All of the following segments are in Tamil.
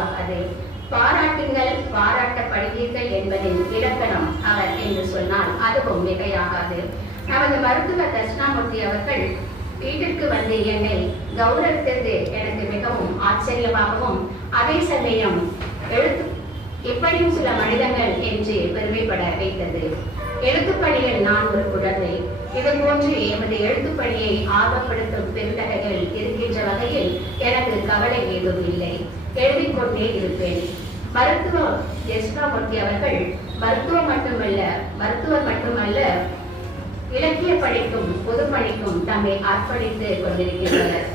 மிகையாகாது பாராட்டுங்கள் பாராட்டப்படுவீர்கள் என்பதின் இலக்கணம் அவர் என்று சொன்னால் அதுவும் மிகையாகாது. நமது மருத்துவர் தட்சிணாமூர்த்தி அவர்கள் வீட்டிற்கு வந்து என்னை கௌரவித்தது எனக்கு மிகவும் ஆச்சரியமாகவும் அதே சமயம் எழுத்து எப்படியும் சில மனிதங்கள் என்று பெருமைப்பட வைத்தது. எழுத்துப்பணியில் நான் ஒரு குழந்தை. இது போன்று எமது எழுத்துப்பணியை ஆர்வப்படுத்தும் பெருந்தகைகள் இருக்கின்ற வகையில் எனக்கு கவலை ஏதும் இல்லை. எழுதிக் கொண்டே இருப்பேன் மருத்துவம் யஷ்ணாமூர்த்தி அவர்கள் மருத்துவம் மட்டுமல்ல மருத்துவர் மட்டுமல்ல இலக்கிய பணிக்கும் பொதுப்பணிக்கும் தம்மை அர்ப்பணித்து கொண்டிருக்கின்றனர்.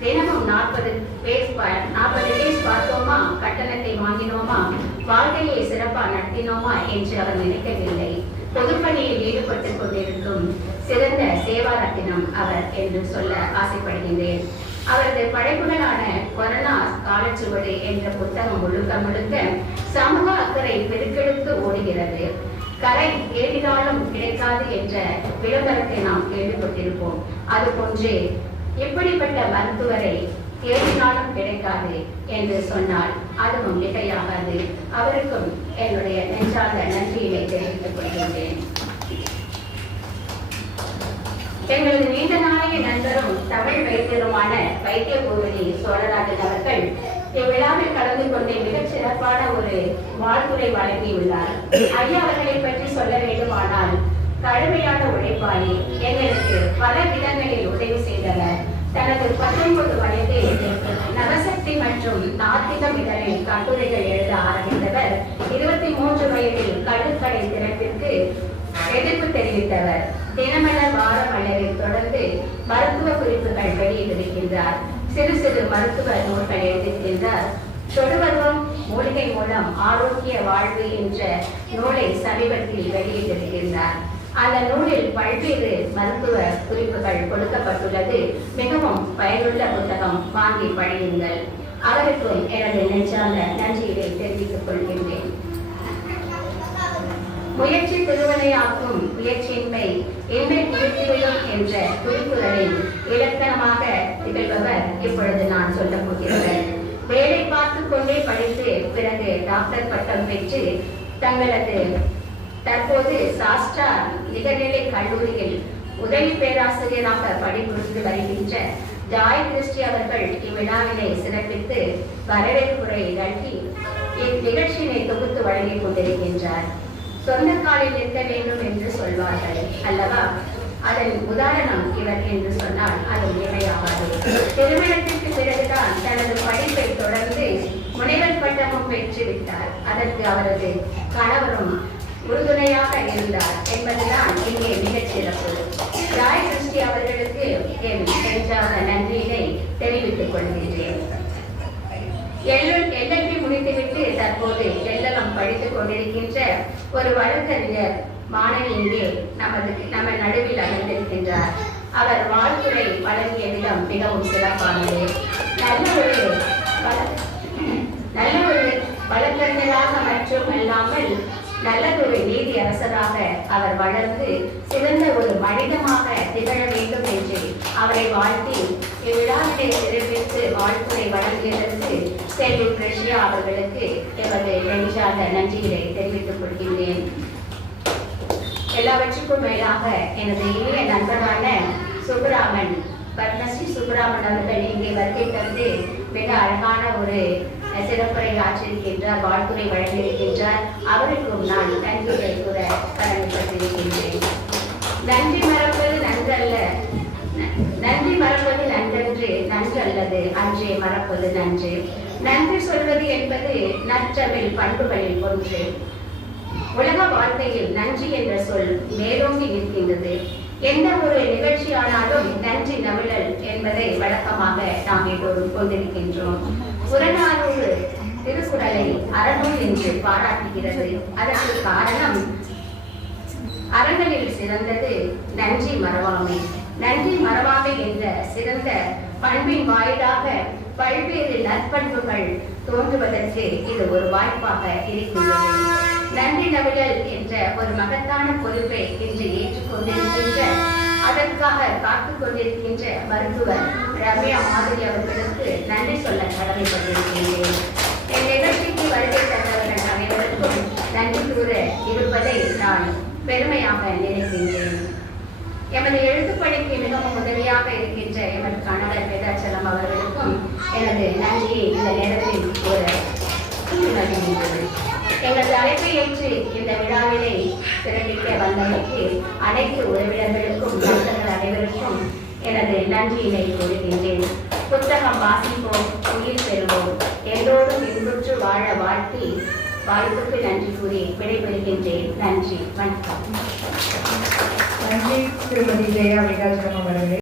தினமும் நாற்பது பேஸ் நாற்பது பேஸ் பார்த்தோமா கட்டணத்தை வாங்கினோமா? வாழ்க்கையை சிறப்பா நடத்தினோமா? என்று அவர் நினைக்கவில்லை. பொதுப்பணியில் ஈடுபட்டுக் கொண்டிருக்கும் சிறந்த சேவா ரத்தினம் அவர் என்று சொல்ல ஆசைப்படுகின்றேன். அவரது படைப்புகளான கொரோனா காலச்சுவடு என்ற புத்தகம் முழுக்க முழுக்க சமூக அக்கறை பெருக்கெடுத்து ஓடுகிறது. கரை ஏறினாலும் கிடைக்காது என்ற விளம்பரத்தை நாம் கேள்விப்பட்டிருப்போம். அது போன்றே இப்படிப்பட்ட மருத்துவரை தேடினாலும் கிடைக்காது என்று சொன்னால் அதுவும் மிகையாகாது. அவருக்கும் என்னுடைய நெஞ்சார்ந்த நன்றியினை தெரிவித்துக் கொள்கின்றேன். எங்களது நீண்ட நாள் வைத்தியருமான வைத்திய பூபதி சோழராஜன் அவர்கள் இவ்விழாவில் கலந்து கொண்டு மிகச் சிறப்பான ஒரு வாழ்த்துரை வழங்கியுள்ளார். ஐயா அவர்களை பற்றி சொல்ல வேண்டுமானால் கடுமையான உழைப்பாளி எங்களுக்கு பல விதங்களில் உதவி செய்தவர். தனது பத்தொன்பது வயதில் நவசக்தி மற்றும் நாத்திகம் இதழில் கட்டுரைகள் எழுத ஆரம்பித்தவர். இருபத்தி மூன்று வயதில் கடுக்கடை திறப்பிற்கு எதிர்ப்பு தெரிவித்தவர். தினமலர் வார மலரில் தொடர்ந்து மருத்துவ குறிப்புகள் வெளியிட்டிருக்கின்றார். சிறு சிறு மருத்துவ நூல்கள் எழுதியிருக்கின்றார் தொடுவருவம் மூலிகை மூலம் ஆரோக்கிய வாழ்வு என்ற நூலை சமீபத்தில் வெளியிட்டிருக்கின்றார். அந்த நூலில் பல்வேறு மருத்துவ குறிப்புகள் கொடுக்கப்பட்டுள்ளது. மிகவும் பயனுள்ள புத்தகம். வாங்கி படியுங்கள். அவருக்கும் எனது நெஞ்சார்ந்த நன்றியை தெரிவித்துக் கொள்கின்றேன். முயற்சி திருவினையாக்கும் முயற்சியின்மை என்னை நிறுத்திவிடும் என்ற குறிப்புகளில் இலக்கணமாக திகழ்பவர் இப்பொழுது நான் சொல்ல போகிறேன். வேலை பார்த்து கொண்டே படித்து பிறகு டாக்டர் பட்டம் பெற்று தங்களது தற்போது சாஸ்ட்ரா நிகர்நிலை கல்லூரியில் உதவி பேராசிரியராக பணிபுரிந்து வருகின்ற ஜாய் கிறிஸ்டி அவர்கள் இவ்விழாவினை சிறப்பித்து வரவேற்புரை நல்கி இந்நிகழ்ச்சியினை தொகுத்து வழங்கிக் கொண்டிருக்கின்றார். சொந்த காலில் நிற்க வேண்டும் என்று சொல்வார்கள் அல்லவா? அதன் உதாரணம் இவர் என்று சொன்னால் அது உண்மையாகாது. திருமணத்திற்கு பிறகுதான் தனது படிப்பை தொடர்ந்து முனைவர் பட்டமும் பெற்றுவிட்டார் அதற்கு அவரது கணவரும் உறுதுணையாக இருந்தார் என்பதுதான் இங்கே மிகச் சிறப்பு. ராய் கிருஷ்டி அவர்களுக்கு என் நன்றியினை தெரிவித்துக் கொள்கின்றேன். எல்எல்பி முடித்துவிட்டு தற்போது எல்லலம் படித்துக் கொண்டிருக்கின்ற ஒரு வழக்கறிஞர் மாணவி இங்கே நமது நம்ம நடுவில் அமைந்திருக்கின்றார் அவர் வாழ்த்துறை வழங்கிய விதம் மிகவும் சிறப்பானது. நல்ல ஒரு நல்ல ஒரு வழக்கறிஞராக மற்றும் அல்லாமல் நல்லதொரு நீதி அரசராக அவர் வளர்ந்து சிறந்த ஒரு மனிதமாக திகழ வேண்டும் என்று அவரை வாழ்த்தி இவ்விழாவிலே சிறப்பித்து வாழ்த்து செல்வி அவர்களுக்கு எமது நெஞ்சார்ந்த நன்றிகளை தெரிவித்துக் கொள்கின்றேன். எல்லாவற்றுக்கும் மேலாக எனது இளைய நண்பரான சுப்ராமன் பத்மஸ்ரீ சுப்ராமன் அவர்கள் இங்கே வருகை தந்து மிக அழகான ஒரு சிறப்புரை ஆற்றிருக்கின்றார் வாழ்த்துறை வழங்கியிருக்கின்றார். அவருக்கும் நான் நன்றிகளை கூட கடமைப்பட்டிருக்கின்றேன். நன்றி மறப்பது நன்றல்ல நன்றி மறப்பது நன்றன்று நன்றல்லது அன்றே மறப்பது நன்று. நன்றி சொல் என்பது நற்றமிழ் பண்புகளில் ஒன்று உலக வாழ்க்கையில் நன்றி என்ற சொல் மேலோங்கி இருக்கின்றது எந்த ஒரு நிகழ்ச்சியானாலும் நன்றி நமிழல் என்பதை வழக்கமாக நாம் எல்லோரும் கொண்டிருக்கின்றோம். புறநானூறு திருக்குறளை அறநூல் என்று பாராட்டுகிறது. அதற்கு காரணம் அறங்களில் சிறந்தது நன்றி மறவாமை. நன்றி மறவாமை என்ற சிறந்த பண்பின் வாயிலாக பல்வேறு நற்பண்புகள் தோன்றுவதற்கு இது ஒரு வாய்ப்பாக இருக்கிறது. நன்றி நவிழல் என்ற ஒரு மகத்தான பொறுப்பை இன்று ஏற்றுக்கொண்டிருக்கின்ற அதற்காக காத்துக் கொண்டிருக்கின்ற மருத்துவர் ரம்யா மாதிரி அவர்களுக்கு நன்றி சொல்ல கடமைப்பட்டிருக்கின்றேன் என் பெருமையாக நினைக்கின்றேன் எமது எழுத்துப்பணிக்கு மிகவும் உதவியாக இருக்கின்ற எமது கணவர் வேதாச்சலம் அவர்களுக்கும் எனது நன்றியை இந்த நேரத்தில் ஒரு எங்கள் எங்களது அழைப்பை ஏற்று இந்த விழாவினை சிறப்பிக்க வந்தமைக்கு அனைத்து உறவினர்களுக்கும் பக்தர்கள் அனைவருக்கும் எனது நன்றியினை கூறுகின்றேன். புத்தகம் வாசிப்போம் உயிர் பெறுவோம். எல்லோரும் இன்புற்று வாழ வாழ்த்தி வாய்ப்புக்கு நன்றி கூறி விடைபெறுகின்றேன். நன்றி வணக்கம். நன்றி திருமதி ஜெயா விகாசம் அவர்களே